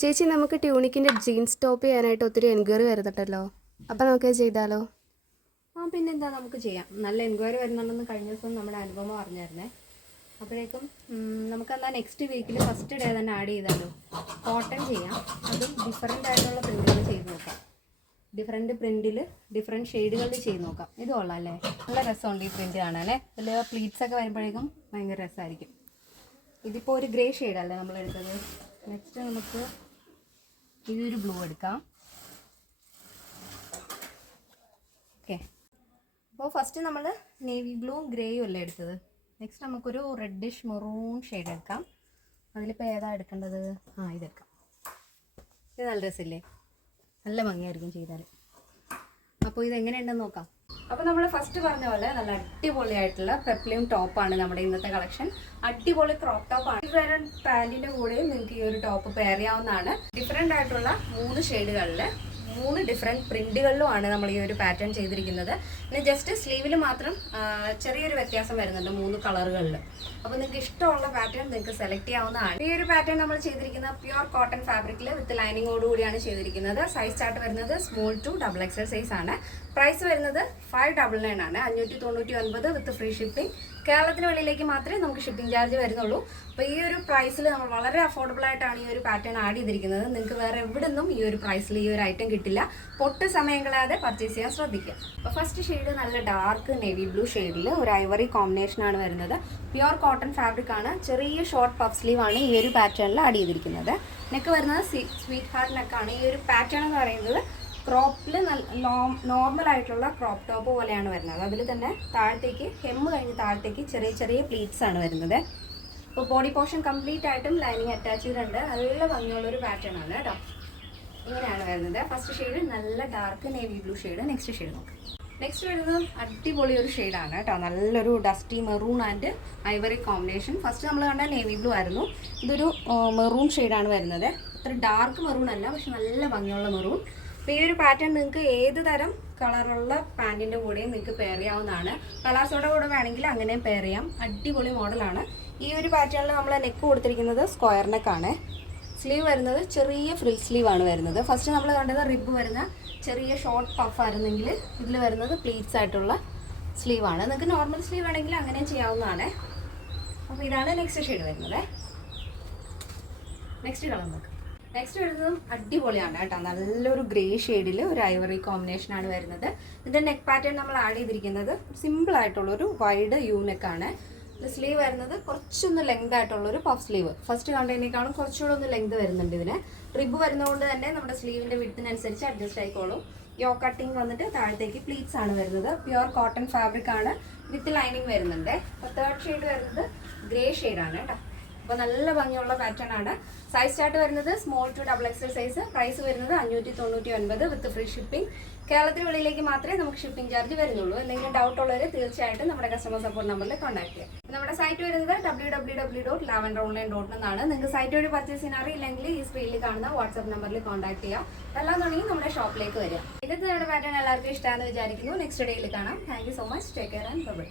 ചേച്ചി നമുക്ക് ട്യൂണിക്കിൻ്റെ jeans top ചെയ്യാനായിട്ട് ഒത്തിരി എൻക്വയറി വരുന്നുണ്ടല്ലോ. അപ്പം നമുക്ക് ചെയ്താലോ? പിന്നെന്താ, നമുക്ക് ചെയ്യാം. നല്ല എൻക്വയറി വരുന്നുണ്ടെന്ന് കഴിഞ്ഞ ദിവസം നമ്മുടെ അനുപമ പറഞ്ഞായിരുന്നേ. അപ്പോഴേക്കും നമുക്കെന്താ നെക്സ്റ്റ് വീക്കിൽ ഫസ്റ്റ് ഡേ തന്നെ ആഡ് ചെയ്താലോ? കോട്ടൺ ചെയ്യാം, അതും ഡിഫറെൻ്റ് ആയിട്ടുള്ള പ്രിൻറ്റുകൾ ചെയ്ത് നോക്കാം. ഡിഫറെൻറ്റ് പ്രിൻറ്റിൽ ഡിഫറെൻറ്റ് ഷെയ്ഡുകളിൽ ചെയ്ത് നോക്കാം. ഇത് കൊള്ളാം അല്ലേ? നല്ല രസമുണ്ട് ഈ പ്രിൻറ്റ് കാണാനല്ലേ. ഇതിൽ പ്ലീറ്റ്സ് ഒക്കെ വരുമ്പോഴേക്കും ഭയങ്കര രസമായിരിക്കും. ഇതിപ്പോൾ ഒരു ഗ്രേ ഷെയ്ഡല്ലേ നമ്മൾ എടുത്തത്. നെക്സ്റ്റ് നമുക്ക് ഇതൊരു ബ്ലൂ എടുക്കാം. ഓക്കെ, അപ്പോൾ ഫസ്റ്റ് നമ്മൾ നേവി ബ്ലൂവും ഗ്രേയും അല്ലേ എടുത്തത്. നെക്സ്റ്റ് നമുക്കൊരു റെഡിഷ് മെറൂൺ ഷെയ്ഡ് എടുക്കാം. അതിലിപ്പോൾ ഏതാ എടുക്കേണ്ടത്? ഇതെടുക്കാം. ഇത് നല്ല രസമില്ലേ? നല്ല ഭംഗിയായിരിക്കും ചെയ്താൽ. അപ്പോൾ ഇതെങ്ങനെയുണ്ടെന്ന് നോക്കാം. അപ്പോൾ നമ്മൾ ഫസ്റ്റ് പറഞ്ഞ പോലെ നല്ല അടിപൊളിയായിട്ടുള്ള പെപ്ലിയം ടോപ്പാണ് നമ്മുടെ ഇന്നത്തെ കളക്ഷൻ. അടിപൊളി ക്രോപ്പ് ടോപ്പാണ്. ഈ തരം പാൻറ്റിൻ്റെ കൂടെ നിങ്ങൾക്ക് ഈ ഒരു ടോപ്പ് പെയർ ചെയ്യാവുന്നതാണ്. ഡിഫറെൻ്റ് ആയിട്ടുള്ള 3 ഷെയ്ഡുകളിൽ 3 ഡിഫറെൻറ്റ് പ്രിൻറ്റുകളിലുമാണ് നമ്മൾ ഈ ഒരു പാറ്റേൺ ചെയ്തിരിക്കുന്നത്. പിന്നെ ജസ്റ്റ് സ്ലീവിൽ മാത്രം ചെറിയൊരു വ്യത്യാസം വരുന്നുണ്ട് 3 കളറുകളിൽ. അപ്പോൾ നിങ്ങൾക്ക് ഇഷ്ടമുള്ള പാറ്റേൺ നിങ്ങൾക്ക് സെലക്ട് ചെയ്യാവുന്നതാണ്. ഈ ഒരു പാറ്റേൺ നമ്മൾ ചെയ്തിരിക്കുന്നത് പ്യുർ കോട്ടൺ ഫാബ്രിക്കിൽ വിത്ത് ലൈനിങ്ങോട് കൂടിയാണ് ചെയ്തിരിക്കുന്നത്. സൈസ് ചാർട്ട് വരുന്നത് സ്മോൾ ടു XXL സൈസ് ആണ്. പ്രൈസ് വരുന്നത് 599 ആണ്. 599 വിത്ത് ഫ്രീ ഷിപ്പിംഗ്. കേരളത്തിന് വെളിയിലേക്ക് മാത്രമേ നമുക്ക് ഷിപ്പിംഗ് ചാർജ് വരുന്നുള്ളൂ. അപ്പോൾ ഈ ഒരു പ്രൈസിൽ നമ്മൾ വളരെ അഫോർഡബിൾ ആയിട്ടാണ് ഈ ഒരു പാറ്റേൺ ആഡ് ചെയ്തിരിക്കുന്നത്. നിങ്ങൾക്ക് വേറെ എവിടെ നിന്നും ഈ ഒരു പ്രൈസിൽ ഈ ഒരു ഐറ്റം കിട്ടില്ല. പൊട്ട് സമയം കളയാതെ പർച്ചേസ് ചെയ്യാൻ ശ്രദ്ധിക്കുക. അപ്പോൾ ഫസ്റ്റ് ഷെയ്ഡ് നല്ല ഡാർക്ക് നേവി ബ്ലൂ ഷെയ്ഡിൽ ഒരു ഐവറി കോമ്പിനേഷനാണ് വരുന്നത്. പ്യുർ കോട്ടൺ ഫാബ്രിക് ആണ്. ചെറിയ ഷോർട്ട് പഫ് സ്ലീവ് ആണ് ഈ ഒരു പാറ്റേണിൽ ആഡ് ചെയ്തിരിക്കുന്നത്. നെക്ക് വരുന്നത് സ്വീറ്റ് ഹാർട്ട് നെക്കാണ്. ഈ ഒരു പാറ്റേൺ എന്ന് പറയുന്നത് ക്രോപ്പിൽ നോർമൽ ആയിട്ടുള്ള ക്രോപ്പ് ടോപ്പ് പോലെയാണ് വരുന്നത്. അതിൽ തന്നെ താഴത്തേക്ക് ഹെമ്മ് കഴിഞ്ഞ് താഴത്തേക്ക് ചെറിയ ചെറിയ പ്ലീറ്റ്സ് ആണ് വരുന്നത്. അപ്പോൾ ബോഡി പോർഷൻ കംപ്ലീറ്റ് ആയിട്ടും ലൈനിങ് അറ്റാച്ച് ചെയ്തിട്ടുണ്ട്. നല്ല ഭംഗിയുള്ളൊരു പാറ്റേൺ ആണ് കേട്ടോ. ഇങ്ങനെയാണ് വരുന്നത്. ഫസ്റ്റ് ഷെയ്ഡ് നല്ല dark navy blue shade. Next shade നോക്കാം. നെക്സ്റ്റ് വരുന്നത് അടിപൊളി ഒരു ഷെയ്ഡാണ് കേട്ടോ. നല്ലൊരു dusty maroon and Ivory combination. First നമ്മൾ കണ്ട നേവി ബ്ലൂ ആയിരുന്നു. ഇതൊരു മെറൂൺ ഷെയ്ഡാണ് വരുന്നത്. അത്ര ഡാർക്ക് മെറൂൺ അല്ല, പക്ഷെ നല്ല ഭംഗിയുള്ള മെറൂൺ. അപ്പോൾ ഈ ഒരു പാറ്റേൺ നിങ്ങൾക്ക് ഏത് തരം കളറുള്ള പാൻറ്റിൻ്റെ കൂടെയും നിങ്ങൾക്ക് പെയർ ചെയ്യാവുന്നതാണ്. കളേഴ്സോടെ കൂടെ വേണമെങ്കിൽ അങ്ങനെ പെയർ ചെയ്യാം. അടിപൊളി മോഡലാണ്. ഈ ഒരു പാറ്റേണിൽ നമ്മൾ നെക്ക് കൊടുത്തിരിക്കുന്നത് സ്ക്വയർ നെക്കാണ്. സ്ലീവ് വരുന്നത് ചെറിയ ഫ്രിൽ സ്ലീവ് ആണ് വരുന്നത്. ഫസ്റ്റ് നമ്മൾ കണ്ടത് റിബ് വരുന്ന ചെറിയ ഷോർട്ട് പഫ് ആയിരുന്നെങ്കിൽ ഇതിൽ വരുന്നത് പ്ലീറ്റ്സ് ആയിട്ടുള്ള സ്ലീവാണ്. നിങ്ങൾക്ക് നോർമൽ സ്ലീവ് വേണമെങ്കിൽ അങ്ങനെ ചെയ്യാവുന്നതാണ്. അപ്പോൾ ഇതാണ് നെക്സ്റ്റ് ഷെയ്ഡ് വരുന്നത്. നെക്സ്റ്റ് കളർ നോക്കാം. നെക്സ്റ്റ് വരുന്നതും അടിപൊളിയാണ് കേട്ടോ. നല്ലൊരു ഗ്രേ ഷെയ്ഡിൽ ഒരു ഐവറി കോമ്പിനേഷനാണ് വരുന്നത്. ഇതിൻ്റെ നെക്ക് പാറ്റേൺ നമ്മൾ ആഡ് ചെയ്തിരിക്കുന്നത് സിമ്പിളായിട്ടുള്ളൊരു വൈഡ് യു നെക്കാണ്. സ്ലീവ് വരുന്നത് കുറച്ചൊന്ന് ലെങ്ത് ആയിട്ടുള്ളൊരു പഫ് സ്ലീവ്. ഫസ്റ്റ് കണ്ടതിനേക്കാളും കുറച്ചുകൂടെ ഒന്ന് ലെങ്ത് വരുന്നുണ്ട് ഇതിന്. റിബ് വരുന്നതുകൊണ്ട് തന്നെ നമ്മുടെ സ്ലീവിൻ്റെ വിഡ്ത്തിനനുസരിച്ച് അഡ്ജസ്റ്റ് ആയിക്കോളും. യോ കട്ടിങ് വന്നിട്ട് താഴത്തേക്ക് പ്ലീറ്റ്സ് ആണ് വരുന്നത്. പ്യുർ കോട്ടൺ ഫാബ്രിക് ആണ്. വിത്ത് ലൈനിങ് വരുന്നുണ്ട്. അപ്പോൾ തേർഡ് ഷെയ്ഡ് വരുന്നത് ഗ്രേ ഷെയ്ഡാണ് കേട്ടോ. അപ്പോൾ നല്ല ഭംഗിയുള്ള പാറ്റേൺ ആണ്. സൈസ് ചാർട്ട് വരുന്നത് small to XXL size. Price വരുന്നത് 599 വിത്ത് ഫ്രീ ഷിപ്പിംഗ്. കേരളത്തിന് വെളിയിലേക്ക് മാത്രമേ നമുക്ക് ഷിപ്പിംഗ് ചാർജ് വരുന്നുള്ളൂ. എന്തെങ്കിലും ഡൗട്ട് ഉള്ളവർ തീർച്ചയായിട്ടും നമ്മുടെ കസ്റ്റമർ സപ്പോർട്ട് നമ്പറിൽ കോൺടാക്ട് ചെയ്യാം. നമ്മുടെ സൈറ്റ് വരുന്നത് www.lavenderonline.in എന്നാണ്. നിങ്ങൾക്ക് സൈറ്റ് വഴി പർച്ചേസ് ചെയ്യാൻ അറിയില്ലെങ്കിൽ ഈ സ്ക്രീനിൽ കാണുന്ന വാട്സ്ആപ്പ് നമ്പറിൽ കോൺടാക്ട് ചെയ്യാം. എല്ലാം തുടങ്ങി നമ്മുടെ ഷോപ്പിലേക്ക് വരിക. ഇന്നത്തെ നമ്മുടെ പാറ്റേൺ എല്ലാവർക്കും ഇഷ്ടമാണെന്ന് വിചാരിക്കുന്നു. നെക്സ്റ്റ് ഡേയിൽ കാണാം. Thank you so much. Take care and by.